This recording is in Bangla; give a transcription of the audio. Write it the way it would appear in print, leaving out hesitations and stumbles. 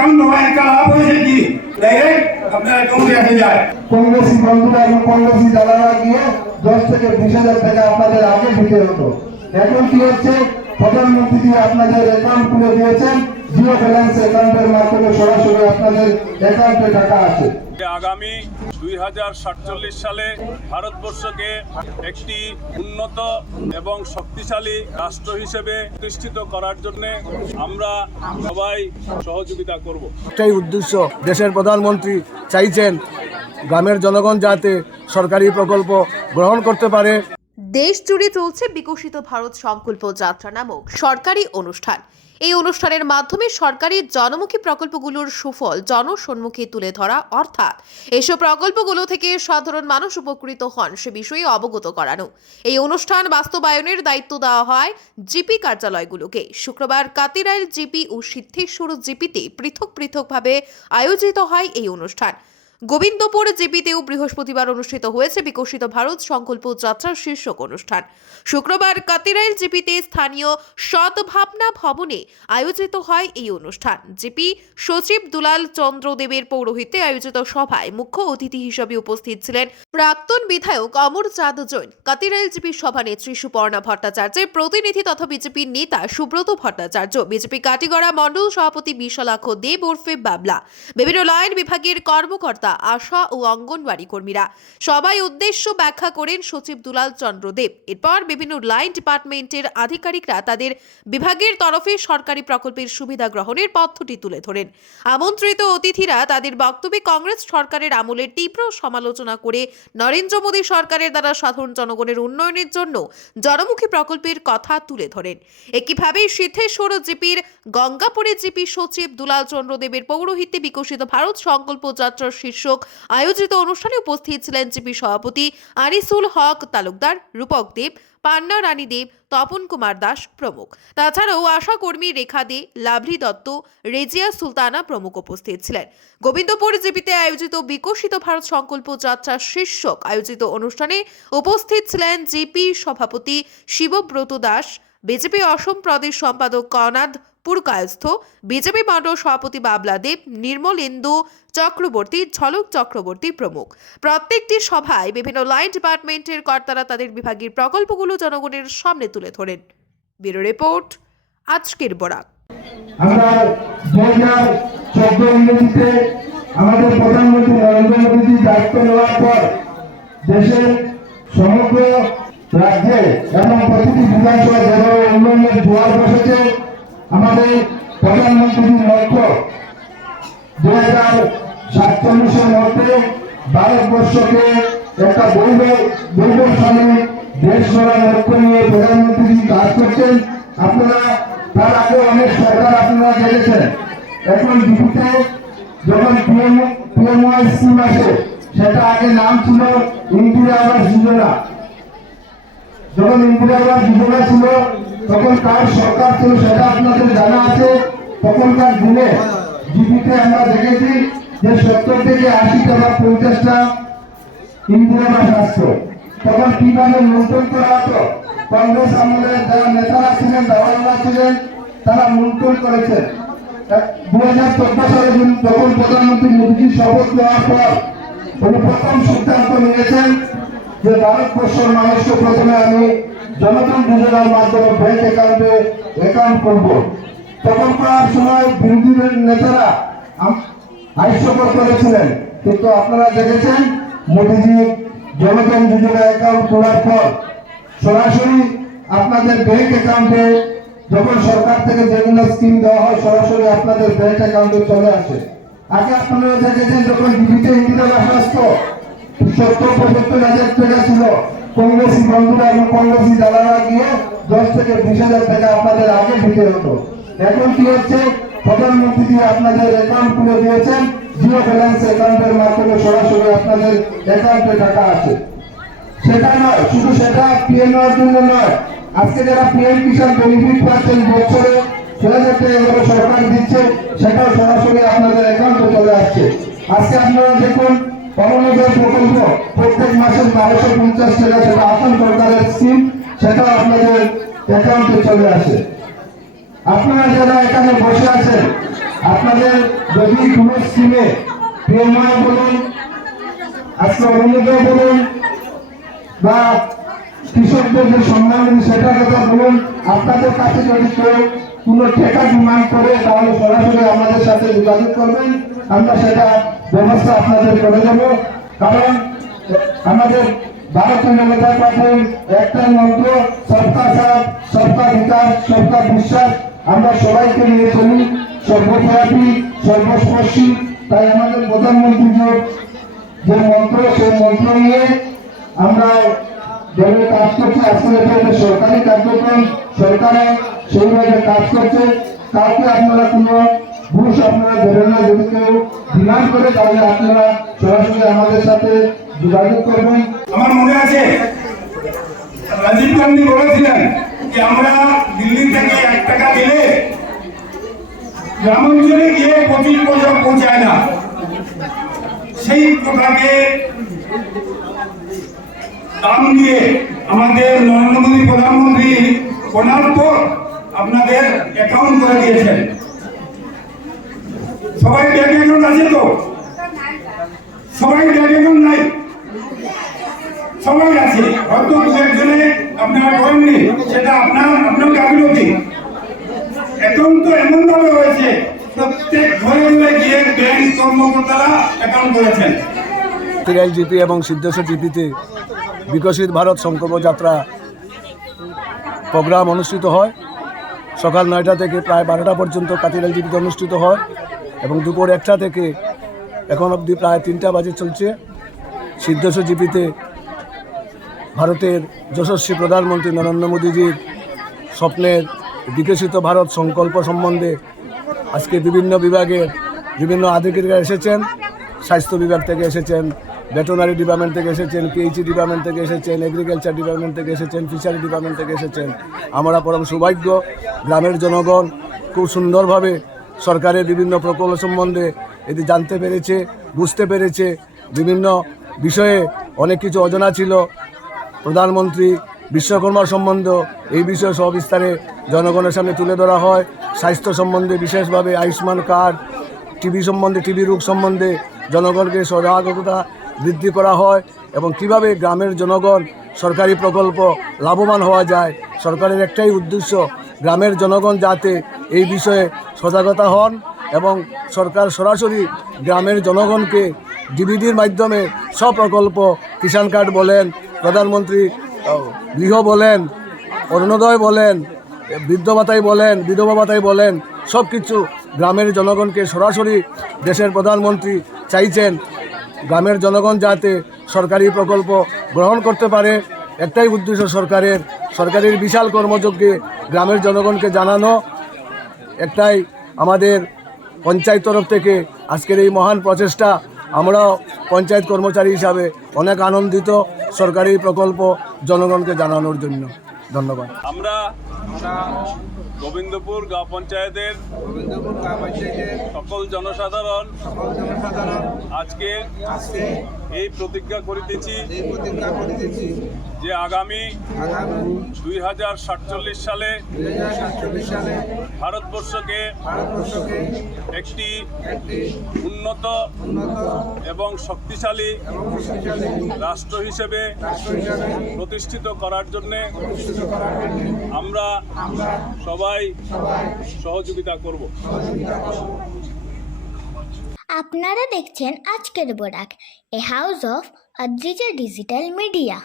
कम मोबाइल का लाभ হয়েছে কি ডাইরেক্ট আপনার অ্যাকাউন্টে এসে যায়। কংগ্রেসি বন্ধুরা এবং কংগ্রেসি দালালরা গিয়ে 10 থেকে 20,000 টাকা আপনাদের আগে দিতে হতো। এখন কি হচ্ছে, প্রধানমন্ত্রী আপনাদের অ্যাকাউন্ট খুলে দিয়েছেন, জিরো ব্যালেন্স অ্যাকাউন্টের মাধ্যমে সরাসরি আপনাদের অ্যাকাউন্টে টাকা আসে। আগামী 2047 সালে ভারতবর্ষকে একটি উন্নত এবং শক্তিশালী রাষ্ট্র হিসেবে প্রতিষ্ঠিত করার জন্য আমরা সবাই সহযোগিতা করব। একটাই উদ্দেশ্য, দেশের প্রধানমন্ত্রী চাইছেন গ্রামের জনগণ যাতে সরকারি প্রকল্প গ্রহণ করতে পারে। দেশ জুড়ে চলছে বিকশিত ভারত সংকল্প যাত্রা নামক সরকারি অনুষ্ঠান। এই অনুষ্ঠানের মাধ্যমে সরকারি জনমুখী প্রকল্পগুলোর সুফল জনসম্মুখে তুলে ধরা, অর্থাৎ এসব প্রকল্পগুলো থেকে সাধারণ মানুষ উপকৃত হন সে বিষয়ে অবগত করানো। এই অনুষ্ঠান বাস্তবায়নের দায়িত্ব দেওয়া হয় জিপি কার্যালয়গুলোকে। শুক্রবার কাতিরাইল জিপি ও সিদ্ধেশ্বর জিপিতে পৃথকভাবে আয়োজিত হয় এই অনুষ্ঠান। গোবিন্দপুর জিপিতেও বৃহস্পতিবার অনুষ্ঠিত হয়েছে বিকশিত ভারত সংকল্প যাত্রার শীর্ষক অনুষ্ঠান। শুক্রবার কাতিরাইল জিপিতে স্থানীয় সদ্ভাবনা ভবনে আয়োজিত হয় এই অনুষ্ঠান। জিপি সচিব দুলাল চন্দ্র দেবের পৌরোহিত্যে আয়োজিত সভায় মুখ্য অতিথি হিসেবে উপস্থিত ছিলেন প্রাক্তন বিধায়ক অমর চাঁদ জৈন, কাতিরাইল জিপি সভানেত্রী সুপর্ণা ভট্টাচার্যের প্রতিনিধি তথা বিজেপির নেতা সুব্রত ভট্টাচার্য, বিজেপি কাটিগড়া মণ্ডল সভাপতি বিশালাক্ষ দেব ওরফে বাবলা, বিভিন্ন লাইন বিভাগের কর্মকর্তা, আশা ও অঙ্গনওয়াড়ি কর্মীরা। সবাই উদ্দেশ্য ব্যাখ্যা করেন সচিব দুলাল চন্দ্র দেব। এরপর বিভিন্ন লাইন ডিপার্টমেন্টের আধিকারিকরা তাদের বিভাগের তরফে সরকারি প্রকল্পের সুবিধা গ্রহণের পদ্ধতি তুলে ধরেন। আমন্ত্রিত অতিথিরা তাদের বক্তব্যে কংগ্রেস সরকারের আমলের তীব্র সমালোচনা করে নরেন্দ্র মোদী সরকারের দ্বারা সাধারণ জনগণের উন্নয়নের জন্য জনমুখী প্রকল্পের কথা তুলে ধরেন। একইভাবে সিদ্ধেশ্বর জিপির গঙ্গাপুরে জিপি সচিব দুলাল চন্দ্র দেবের পৌরোহিত্যে বিকশিত ভারত সংকল্প যাত্রার শীর্ষক আয়োজিত অনুষ্ঠানে উপস্থিত ছিলেন জিপি সভাপতি আনিসুল হক তালুকদার, রূপক দেব, পান্না রানী দেব, তপন কুমার দাস প্রমুখ। তাছাড়াও আশা কর্মী রেখা দে, লাভলি দত্ত, রেজিয়া সুলতানা প্রমুখ উপস্থিত ছিলেন। গোবিন্দপুর জিপিতে আয়োজিত বিকশিত ভারত সংকল্প যাত্রা শীর্ষক আয়োজিত অনুষ্ঠানে উপস্থিত ছিলেন জিপি সভাপতি শিবব্রত দাস, বিজেপি অসম প্রদেশ সম্পাদক কনাদ পুরকায়স্থ, বিজেপি মণ্ডল সভাপতি বাবলা দেব, নির্মলেন্দু চক্রবর্তী, ঝলক চক্রবর্তী প্রমুখ। প্রত্যেকটি সভায় বিভিন্ন লাইন ডিপার্টমেন্টের কর্তারা তাদের বিভাগের প্রকল্পগুলো জনগণের সামনে তুলে ধরেন। ব্যুরো রিপোর্ট, আজকের বরাক। আমরা 2014 আমাদের প্রধানমন্ত্রী নরেন্দ্র মোদী দায়িত্ব নেওয়ার পর দেশের সমগ্র রাজ্যে এবং প্রতিটি বিধানসভা যেভাবে উন্নয়নের জোয়ার বসেছে, আমাদের প্রধানমন্ত্রীর লক্ষ্য 2047-এর মধ্যে ভারতবর্ষকে একটা বৈভবশালী দেশ গড়ার লক্ষ্য নিয়ে প্রধানমন্ত্রী কাজ করছেন। আপনারা তার আগে অনেক সরকার আপনারা দেখেছেন। এখন ডিপিতে যখন পিএমওয়াই স্কিম আসে, সেটা আগে নাম ছিল ইন্দিরা আবাস যোজনা। যখন ইন্দিরা আবাস যোজনা ছিল তখন কার সরকার ছিল সেটা আপনাদের জানা আছে। তখনকার দিনে জিপিতে আমরা দেখেছি যে 70 থেকে 80টা বা 50টা ইন্দিরা আবাস আসতো। তখন কিভাবে লুণ্ঠন করা হতো, কংগ্রেস আমলের যারা নেতারা ছিলেন, দালালরা ছিলেন, তারা লুণ্ঠন করেছেন। 2014 সালে যখন প্রধানমন্ত্রী মোদী শপথ নেওয়ার পর উনি প্রথম সিদ্ধান্ত নিয়েছেন যে ভারতবর্ষের মানুষকে প্রথমে আমি জনধন যোজনার মাধ্যমে ব্যাংক অ্যাকাউন্টে অ্যাকাউন্ট করব। তখনকার সময় বিরোধী নেতারা হাস্যকর করেছিলেন, কিন্তু আপনারা দেখেছেন মোদীজি জনধন যোজনা অ্যাকাউন্ট খোলার পর সরাসরি আপনাদের ব্যাংক অ্যাকাউন্টে, যখন সরকার থেকে যেগুলো স্কিম দেওয়া হয় সরাসরি আপনাদের ব্যাংক অ্যাকাউন্টে চলে আসে। আগে আপনারা দেখেছেন যখন ডিপিতে ইন্দিরা আবাস আসতো 70-75,000 টাকা ছিল। কংগ্রেসি বন্ধুরা এবং কংগ্রেসি দালালরা গিয়ে 10 থেকে 20,000 টাকা আপনাদের আগে দিতে হতো। এখন কি হচ্ছে, প্রধানমন্ত্রী আপনাদের অ্যাকাউন্ট খুলে দিয়েছেন, জিরো ব্যালেন্স অ্যাকাউন্টের মাধ্যমে সরাসরি আপনাদের অ্যাকাউন্টে টাকা আসে। সেটা নয়, শুধু সেটা পিএমওর জন্য নয়, আজকে যারা পিএম কিষাণ বেনিফিট পাচ্ছেন বছরে 6,000 টাকা করে সরকার দিচ্ছে, সেটাও সরাসরি আপনাদের অ্যাকাউন্টে চলে আসছে। আজকে আপনারা দেখুন অরণ্যোদয় প্রকল্প প্রত্যেক মাসে 1250 টাকা, সেটা আসাম সরকারের স্কিম, সেটাও আপনাদের অ্যাকাউন্টে চলে আসে। আপনারা যারা এখানে বসে আছেন আপনাদের যদি কোনো স্কিমে PMI বলুন, আজকে অরুণোদয় বলুন, বা কৃষকদের যে সম্মান সেটার কথা বলুন, আপনাদের কাছে যদি কেউ কোনো টাকা ডিমান্ড করে তাহলে সরাসরি আমাদের সাথে যোগাযোগ করবেন, আমরা সেটা ব্যবস্থা আপনাদের করে দেবো। কারণ আমাদের ভারতীয় জনতা পার্টির একটা মন্ত্র সবকা সাথ, সবকা বিকাশ, সবকা বিশ্বাস। আমরা সবাইকে নিয়ে চলি, সর্বব্যাপী, সর্বস্পর্শী। তাই আমাদের প্রধানমন্ত্রী যে মন্ত্র, সেই মন্ত্র নিয়ে আমরা যেভাবে কাজ করছি, আজকে এটা একটা সরকারি কার্যক্রম, সরকারে সেইভাবে কাজ করছে। কাউকে আপনারা কোনো ঘুষ আপনারা দেবেন না। যদি কেউ ডিমান্ড করে তাহলে আপনারা সরাসরি আমাদের সাথে যোগাযোগ করবেন। আমার মনে আছে রাজীব গান্ধী বলেছিলেন যে আমরা দিল্লি থেকে 1 টাকা দিলে গ্রামাঞ্চলে গিয়ে 25 পয়সা পৌঁছায় না। সেই কথাকে দাম দিয়ে আমাদের নরেন্দ্র মোদী প্রধানমন্ত্রী বলার পর আপনাদের অ্যাকাউন্ট করে দিয়েছেন। সবাই ব্যাংক অ্যাকাউন্ট আছে তো? সবাই ব্যাংক অ্যাকাউন্ট নাই? সবাই আছে, হয়তো দু একজনে আপনারা করেননি, সেটা আপনার গাফিলতি। অ্যাকাউন্ট তো এমন ভাবে হয়েছে প্রত্যেক ঘরে ঘরে গিয়ে ব্যাংক কর্মকর্তারা অ্যাকাউন্ট করেছেন। LGP এবং সিদ্ধেশ্বর জিপিতে বিকশিত ভারত সংকল্প যাত্রা প্রোগ্রাম অনুষ্ঠিত হয়। সকাল 9টা থেকে প্রায় 12টা পর্যন্ত কাতির LGPতে অনুষ্ঠিত হয় এবং দুপুর 1টা থেকে এখন অবধি প্রায় 3টা বাজে চলছে। সিদ্ধেশ্বর জিপিতে ভারতের যশস্বী প্রধানমন্ত্রী নরেন্দ্র মোদীজির স্বপ্নের বিকশিত ভারত সংকল্প সম্বন্ধে আজকে বিভিন্ন বিভাগের বিভিন্ন আধিকারিকরা এসেছেন। স্বাস্থ্য বিভাগ থেকে এসেছেন, ভেটেরিনারি ডিপার্টমেন্ট থেকে এসেছেন, PHE ডিপার্টমেন্ট থেকে এসেছেন, এগ্রিকালচার ডিপার্টমেন্ট থেকে এসেছেন, ফিশারি ডিপার্টমেন্ট থেকে এসেছেন। আমরা পরম সৌভাগ্য, গ্রামের জনগণ খুব সুন্দরভাবে সরকারের বিভিন্ন প্রকল্প সম্বন্ধে এটি জানতে পেরেছে, বুঝতে পেরেছে। বিভিন্ন বিষয়ে অনেক কিছু অজানা ছিল। প্রধানমন্ত্রী বিশ্বকর্মা সম্বন্ধ এই বিষয়ে সবিস্তারে জনগণের সামনে তুলে ধরা হয়। স্বাস্থ্য সম্বন্ধে বিশেষভাবে আয়ুষ্মান কার্ড, টিবি সম্বন্ধে, টিবি রোগ সম্বন্ধে জনগণকে সজাগতা বৃদ্ধি করা হয় এবং কিভাবে গ্রামের জনগণ সরকারি প্রকল্প লাভবান হওয়া যায়। সরকারের একটাই উদ্দেশ্য, গ্রামের জনগণ যাতে এই বিষয়ে সজাগতা হন এবং সরকার সরাসরি গ্রামের জনগণকে ডিবিডির মাধ্যমে সব প্রকল্প, কিষাণ কার্ড বলেন, প্রধানমন্ত্রী গৃহ বলেন, অরুণোদয় বলেন, বৃদ্ধ ভাতাই বলেন, বিধবা ভাতাই বলেন, সব কিছু গ্রামের জনগণকে সরাসরি দেশের প্রধানমন্ত্রী চাইছেন গ্রামের জনগণ যাতে সরকারি প্রকল্প গ্রহণ করতে পারে। একটাই উদ্দেশ্য সরকারের বিশাল কর্মযজ্ঞে গ্রামের জনগণকে জানানো। একটাই আমাদের পঞ্চায়েত তরফ থেকে আজকের এই মহান প্রচেষ্টা। আমরা পঞ্চায়েত কর্মচারী হিসাবে অনেক আনন্দিত সরকারি প্রকল্প জনগণকে জানানোর জন্য। ধন্যবাদ। আমরা গোবিন্দপুর গাঁও পঞ্চায়েতের সকল জনসাধারণ আজকে এই প্রতিজ্ঞা করিতেছি যে আগামী 2047 সালে ভারতবর্ষকে একটি উন্নত এবং শক্তিশালী রাষ্ট্র হিসেবে প্রতিষ্ঠিত করার জন্য আমরা সবাই সহযোগিতা করব। আপনারা দেখছেন আজকের Barak, a house of Adrija digital media.